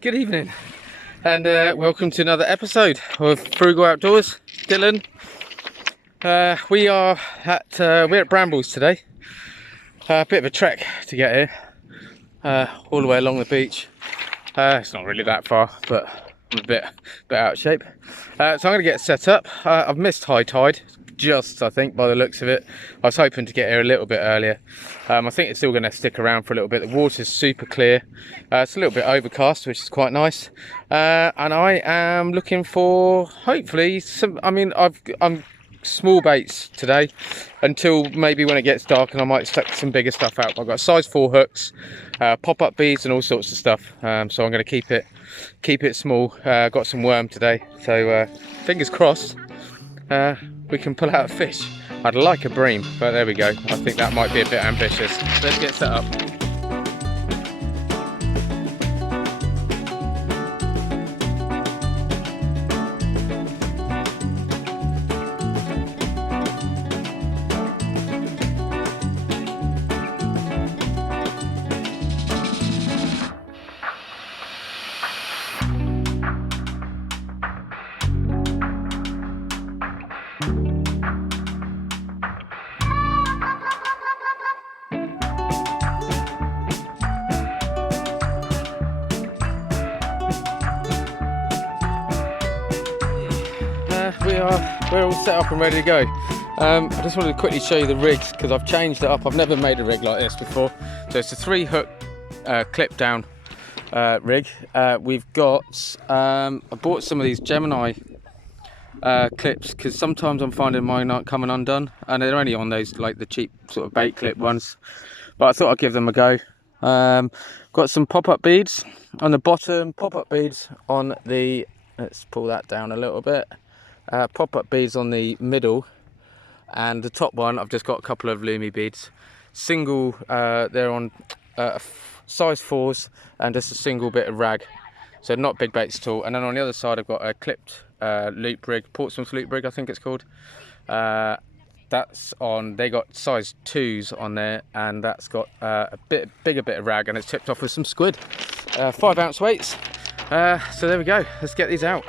Good evening, and welcome to another episode of Frugal Outdoors. Dylan, we're at Brambles today. A bit of a trek to get here, all the way along the beach. It's not really that far, but I'm a bit out of shape. So I'm going to get set up. I've missed high tide, I think, by the looks of it. I was hoping to get here a little bit earlier. I think it's still going to stick around for a little bit. The water's super clear. It's a little bit overcast, which is quite nice. And I am looking for, hopefully, I'm small baits today until maybe when it gets dark, and I might stick some bigger stuff out. I've got size 4 hooks, pop-up beads and all sorts of stuff, so I'm going to keep it small. Got some worm today, so fingers crossed we can pull out a fish. I'd like a bream, but there we go. I think that might be a bit ambitious. Let's get set up. We're all set up and ready to go. I just wanted to quickly show you the rigs because I've changed it up. I've never made a rig like this before. So it's a 3 hook clip down rig. We've got I bought some of these Gemini clips because sometimes I'm finding mine aren't coming undone, and they're only on those like the cheap sort of bait clip ones, but I thought I'd give them a go. Got some pop-up beads on the bottom, pop-up beads on the, let's pull that down a little bit. Pop-up beads on the middle, and the top one I've just got a couple of loomy beads, single, they're on size 4s, and just a single bit of rag, so not big baits at all. And then on the other side I've got a clipped loop rig, Portsmouth loop rig I think it's called. That's on, they got size 2s on there, and that's got a bigger bit of rag, and it's tipped off with some squid, 5 ounce weights. So there we go, let's get these out.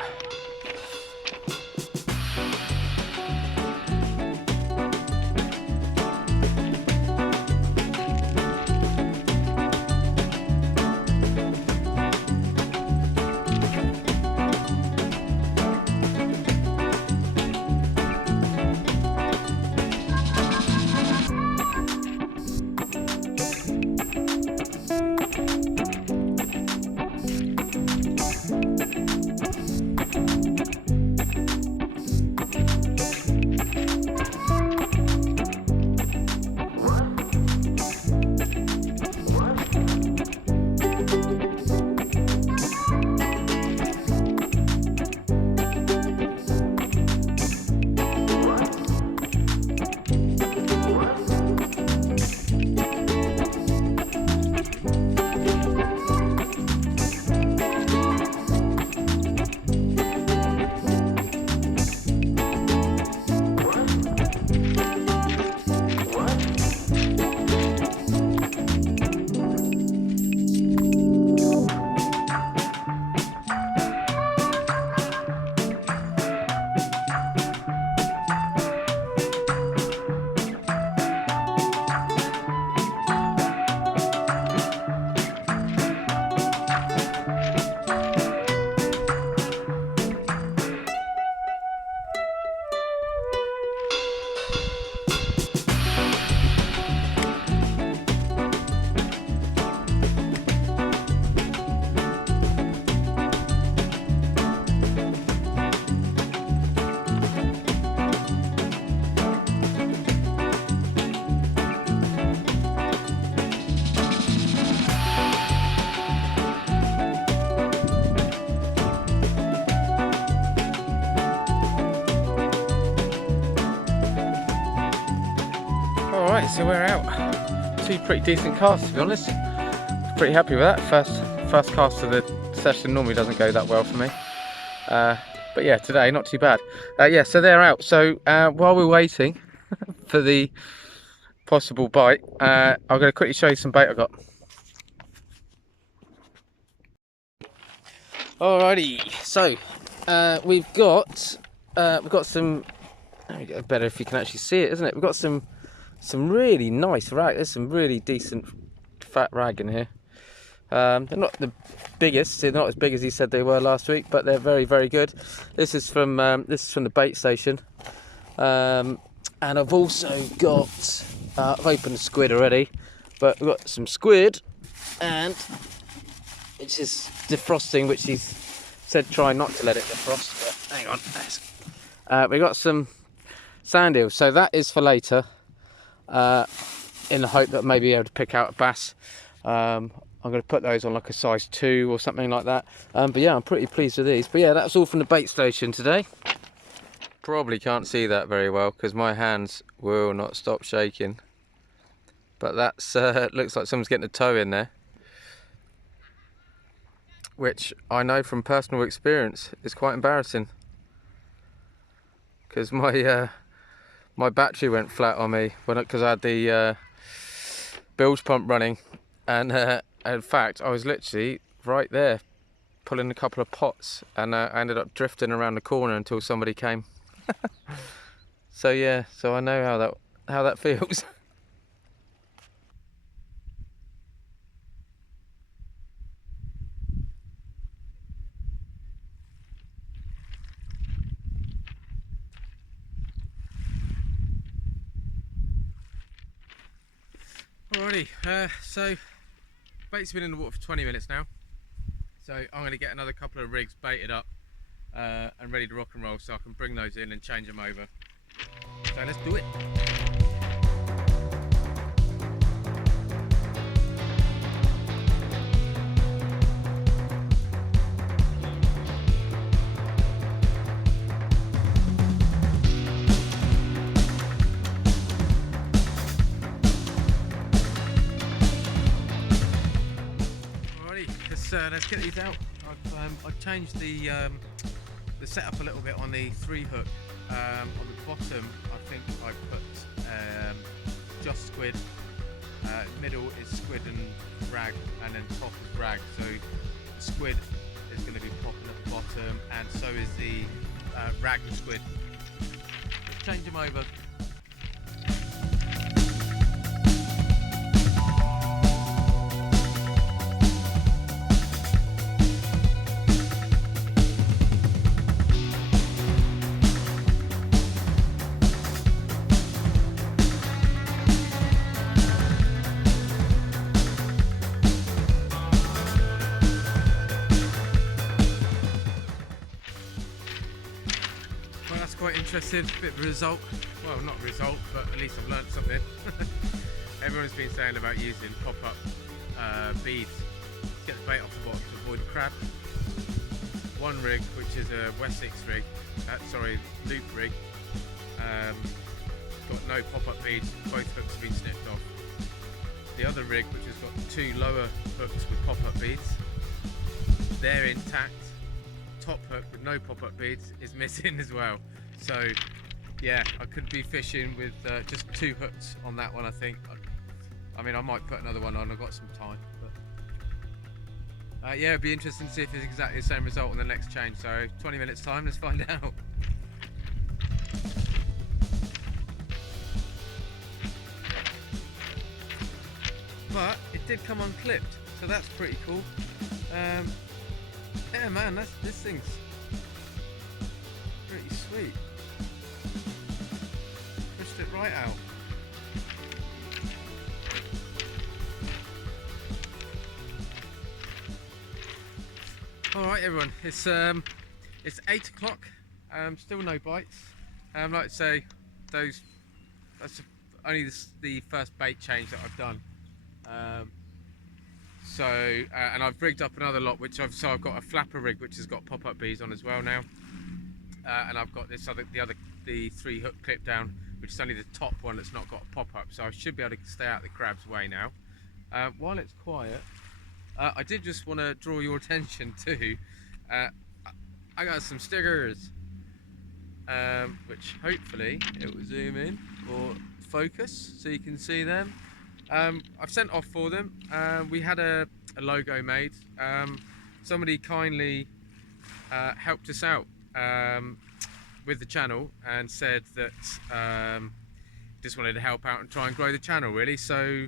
Alright, so we're out. 2 pretty decent casts, to be honest. Pretty happy with that. First cast of the session normally doesn't go that well for me. But yeah, today not too bad. Yeah, so they're out. So while we're waiting for the possible bite, I'm going to quickly show you some bait I got. Alrighty, so we've got some. Better if you can actually see it, isn't it? We've got some really nice rag. There's some really decent fat rag in here. They're not the biggest. They're not as big as he said they were last week, but they're very, very good. This is from the bait station, and I've also got. I've opened the squid already, but we've got some squid, and which is defrosting, which he's said try not to let it defrost. But hang on, we got some sand eels, so that is for later. In the hope that maybe able to pick out a bass. I'm going to put those on like a size 2 or something like that. But yeah, I'm pretty pleased with these. But yeah, that's all from the bait station today. Probably can't see that very well because my hands will not stop shaking. But that's looks like someone's getting a toe in there, which I know from personal experience is quite embarrassing. Because my battery went flat on me because I had the bilge pump running, and in fact I was literally right there pulling a couple of pots, and I ended up drifting around the corner until somebody came. So yeah, so I know how that feels. Alrighty, so bait's been in the water for 20 minutes now, so I'm going to get another couple of rigs baited up and ready to rock and roll, so I can bring those in and change them over. So let's do it. Let's get these out. I've changed the setup a little bit on the 3 hook. On the bottom, I think I put just squid. Middle is squid and rag, and then top is rag. So the squid is going to be popping at the bottom, and so is the rag and squid. Let's change them over. Quite interesting, bit of a result. Well, not a result, but at least I've learned something. Everyone's been saying about using pop-up beads to get the bait off the bottom to avoid crab. One rig, which is a Wessex rig, loop rig, got no pop-up beads, both hooks have been snipped off. The other rig, which has got 2 lower hooks with pop-up beads, they're intact. Top hook with no pop-up beads is missing as well. So yeah, I could be fishing with just 2 hooks on that one. I think. I mean, I might put another one on. I've got some time. But yeah, it'd be interesting to see if it's exactly the same result on the next change. So 20 minutes time, let's find out. But it did come unclipped, so that's pretty cool. Yeah, man, this thing's pretty sweet. Pushed it right out. All right, everyone. It's 8 o'clock. Still no bites. Like I say, that's only the first bait change that I've done. And I've rigged up another lot, so I've got a flapper rig which has got pop-up beads on as well now, and I've got the 3 hook clip down, which is only the top one that's not got a pop-up, so I should be able to stay out of the crab's way now. While it's quiet, I did just want to draw your attention to I got some stickers, which hopefully it will zoom in or focus so you can see them. I've sent off for them. We had a logo made. Somebody kindly helped us out with the channel and said that just wanted to help out and try and grow the channel really. So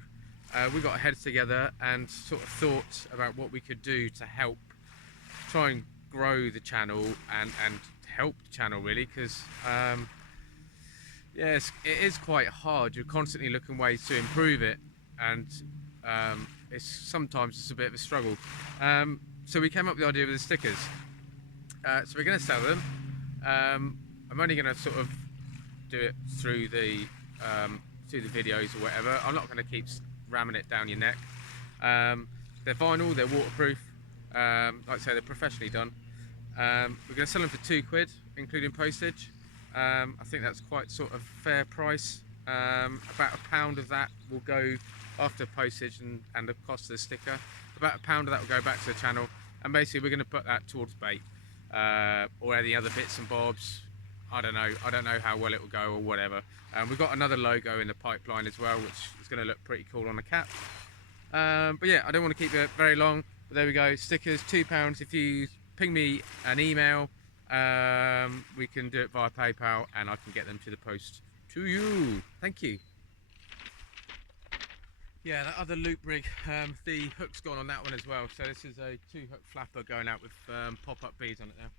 we got our heads together and sort of thought about what we could do to help try and grow the channel and help the channel really, because yes, it is quite hard. You're constantly looking ways to improve it, and sometimes it's a bit of a struggle. So we came up with the idea with the stickers. So we're going to sell them. I'm only going to sort of do it through the videos or whatever. I'm not going to keep ramming it down your neck. They're vinyl, they're waterproof. Like I say, they're professionally done. We're going to sell them for £2, including postage. I think that's quite sort of fair price. About £1 of that will go after postage and the cost of the sticker. About £1 of that will go back to the channel, and basically we're going to put that towards bait or any other bits and bobs. I don't know how well it will go or whatever. We've got another logo in the pipeline as well, which is going to look pretty cool on the cap. But yeah, I don't want to keep it very long, but there we go. Stickers, £2. If you ping me an email, we can do it via PayPal and I can get them to the post to you. Thank you. Yeah, that other loop rig, the hook's gone on that one as well. So this is a 2-hook flapper going out with pop-up beads on it now.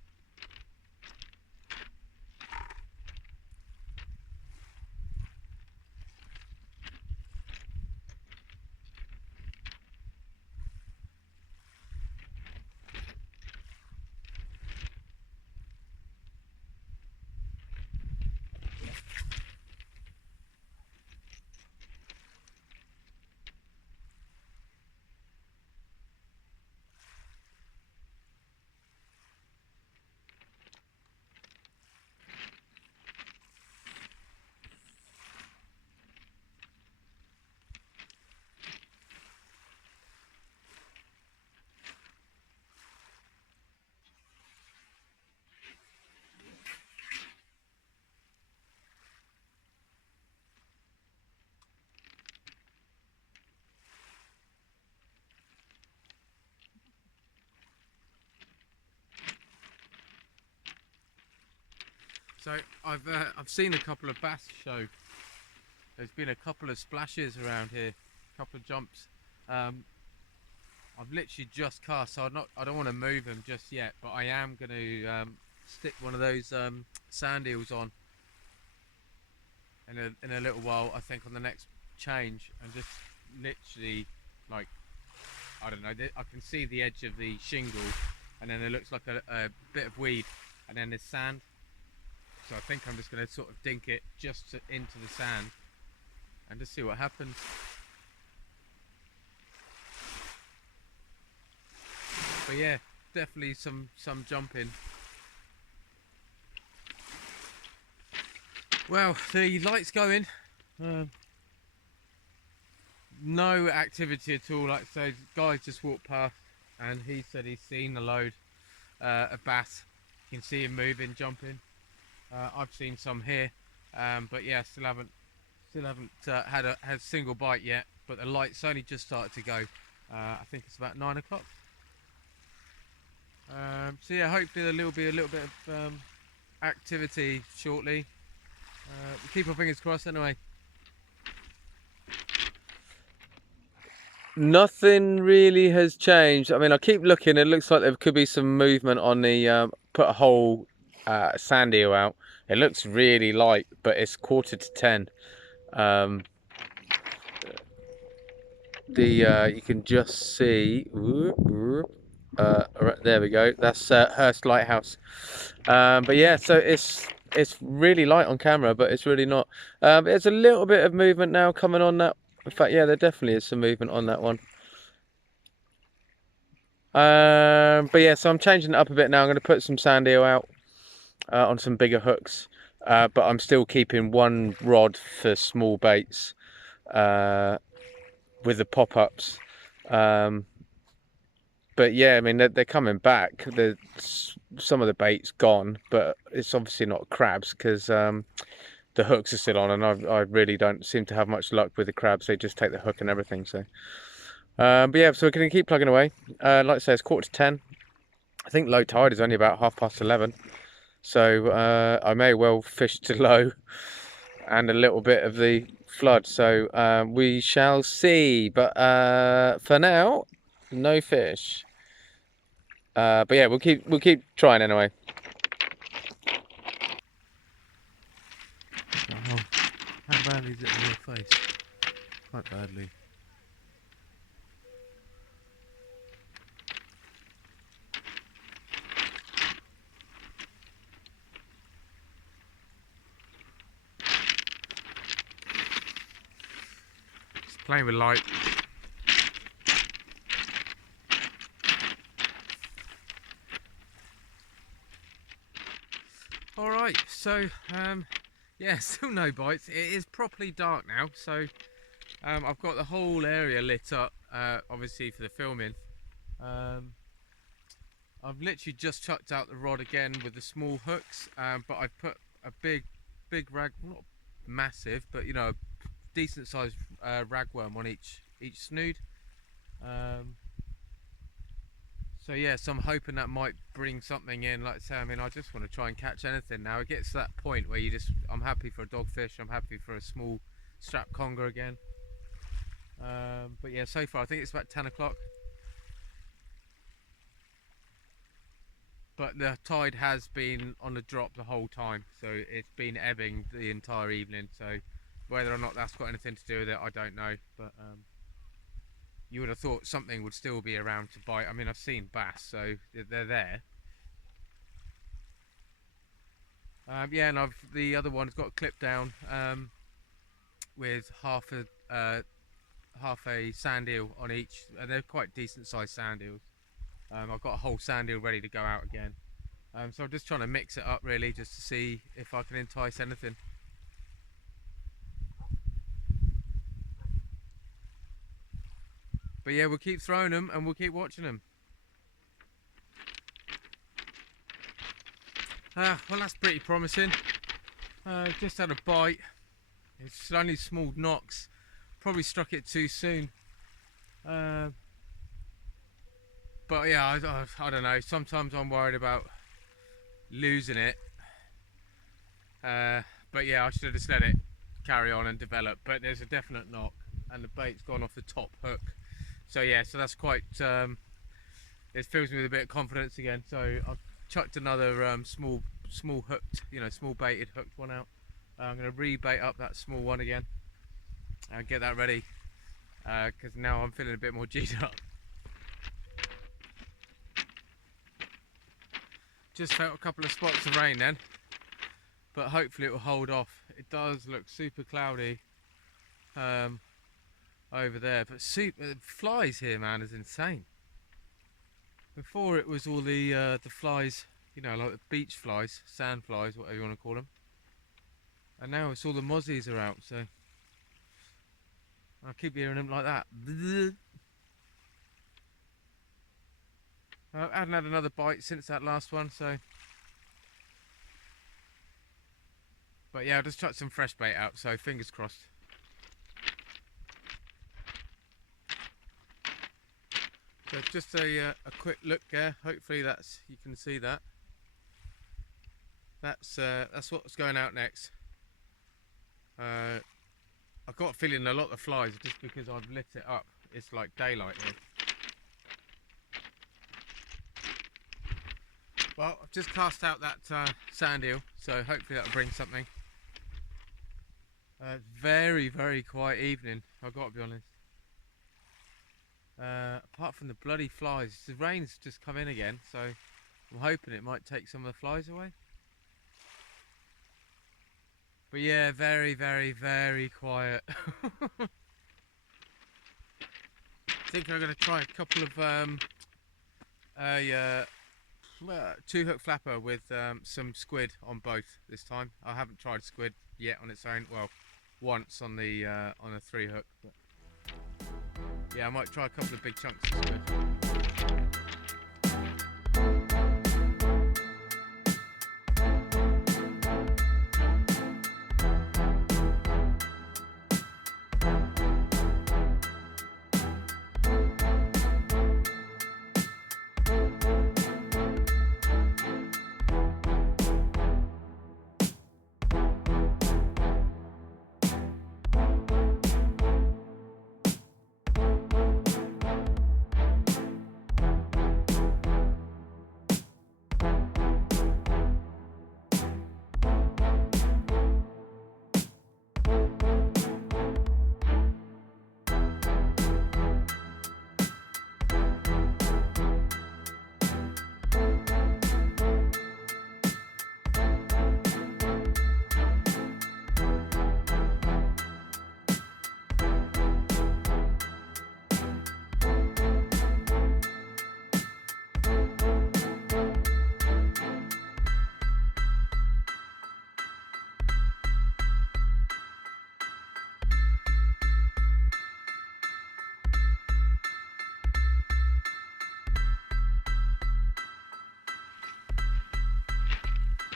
So I've seen a couple of bass show. There's been a couple of splashes around here, a couple of jumps. I've literally just cast, so I don't want to move them just yet, but I am going to stick one of those sand eels on in a little while. I think on the next change, and just literally, like, I don't know, I can see the edge of the shingle, and then it looks like a bit of weed, and then there's sand. So I think I'm just going to sort of dink it just into the sand and just see what happens. But yeah, definitely some jumping. Well, the light's going. No activity at all. Like I say, the guy just walked past and he said he's seen a load of bass. You can see him moving, jumping. I've seen some here, but yeah, still haven't had a single bite yet. But the light's only just started to go. I think it's about 9 o'clock. So yeah, hopefully there'll be a little bit of activity shortly. Keep our fingers crossed anyway. Nothing really has changed. I mean, I keep looking. It looks like there could be some movement on the put a whole sand eel out. It looks really light, but it's 9:45. You can just see. There we go. That's Hurst Lighthouse. But yeah, so it's really light on camera, but it's really not. There's a little bit of movement now coming on that. In fact, yeah, there definitely is some movement on that one. But yeah, so I'm changing it up a bit now. I'm going to put some sand eel out on some bigger hooks, but I'm still keeping one rod for small baits with the pop-ups. But yeah, I mean, they're coming back. Some of the bait's gone, but it's obviously not crabs because the hooks are still on, and I really don't seem to have much luck with the crabs. They just take the hook and everything. So but yeah, so we're going to keep plugging away. Like I say, it's 9:45. I think low tide is only about 11:30, so I may well fish to low and a little bit of the flood. So we shall see. But for now, no fish. But yeah, we'll keep trying anyway. Oh, how badly is it on your face? Quite badly. Just playing with light. Alright, so yeah, still no bites. It is properly dark now, so I've got the whole area lit up, obviously for the filming. I've literally just chucked out the rod again with the small hooks, but I've put a big rag, not massive, but you know, a decent sized ragworm on each snood. So yeah, so I'm hoping that might bring something in. Like I say, I mean, I just want to try and catch anything now. It gets to that point where I'm happy for a dogfish, I'm happy for a small strap conger again. But yeah, so far I think it's about 10 o'clock. But the tide has been on the drop the whole time, so it's been ebbing the entire evening. So whether or not that's got anything to do with it, I don't know. But you would have thought something would still be around to bite. I mean, I've seen bass, so they're there. Yeah, and the other one's got a clip down with half a sand eel on each. They're quite decent sized sand eels. I've got a whole sand eel ready to go out again. So I'm just trying to mix it up really, just to see if I can entice anything. But yeah, we'll keep throwing them and we'll keep watching them. Well, that's pretty promising. Just had a bite. It's only small knocks. Probably struck it too soon. But yeah, I don't know. Sometimes I'm worried about losing it. But yeah, I should have just let it carry on and develop. But there's a definite knock, and the bait's gone off the top hook. So yeah, so that's quite. It fills me with a bit of confidence again. So I've chucked another small hooked, small baited hooked one out. I'm going to rebait up that small one again and get that ready, because now I'm feeling a bit more G'd up. Just felt a couple of spots of rain then, but hopefully it will hold off. It does look super cloudy over there, but flies here, man, is insane. Before it was all the flies, like the beach flies, sand flies, whatever you want to call them. And now it's all the mozzies are out, so I keep hearing them like that. I haven't had another bite since that last one, so. But yeah, I'll just chuck some fresh bait out, so fingers crossed. So just a quick look there. Hopefully you can see that. That's what's going out next. I've got a feeling a lot of flies just because I've lit it up. It's like daylight here. Well, I've just cast out that sand eel, so hopefully that'll bring something. Very, very quiet evening, I've got to be honest. Apart from the bloody flies, the rain's just come in again, so I'm hoping it might take some of the flies away. But yeah, very, very, very quiet. I think I'm going to try a couple of 2-hook flapper with some squid on both this time. I haven't tried squid yet on its own. Well, once on the on a 3-hook. But yeah, I might try a couple of big chunks of squid.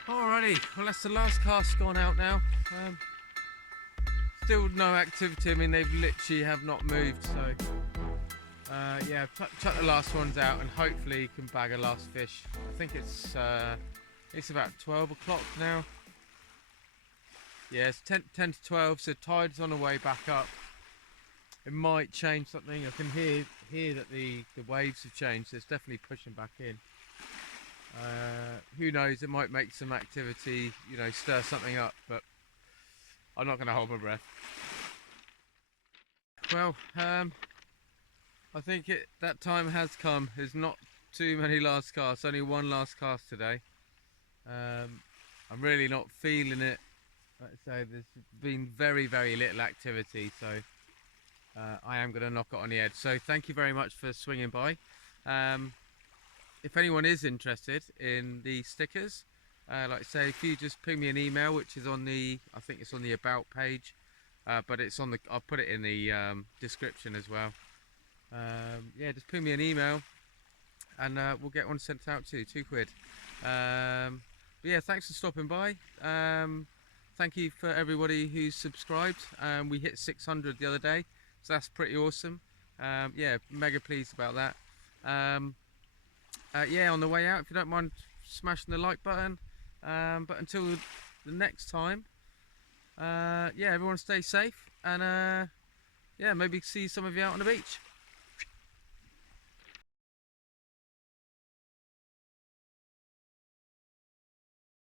Alrighty, well that's the last cast gone out now. Still no activity. I mean, they've literally have not moved, so yeah, chuck the last ones out and hopefully you can bag a last fish. I think it's about 12 o'clock now. Yeah, it's 10 to 12, so tide's on the way back up. It might change something. I can hear that the waves have changed, so it's definitely pushing back in. Who knows, it might make some activity, you know, stir something up, but I'm not going to hold my breath. Well, I think that time has come. There's not too many last casts, only one last cast today. I'm really not feeling it. Like I say, there's been very little activity, so I am going to knock it on the head. So thank you very much for swinging by. If anyone is interested in the stickers, like I say, if you just ping me an email, which is on the, I think it's on the about page, but it's on the, I'll put it in the description as well. Yeah, just ping me an email and we'll get one sent out to you, £2. But yeah, thanks for stopping by. Thank you for everybody who's subscribed. We hit 600 the other day, so that's pretty awesome. Yeah, mega pleased about that. Yeah, on the way out, if you don't mind smashing the like button. But until the next time, yeah, everyone stay safe, and yeah, maybe see some of you out on the beach.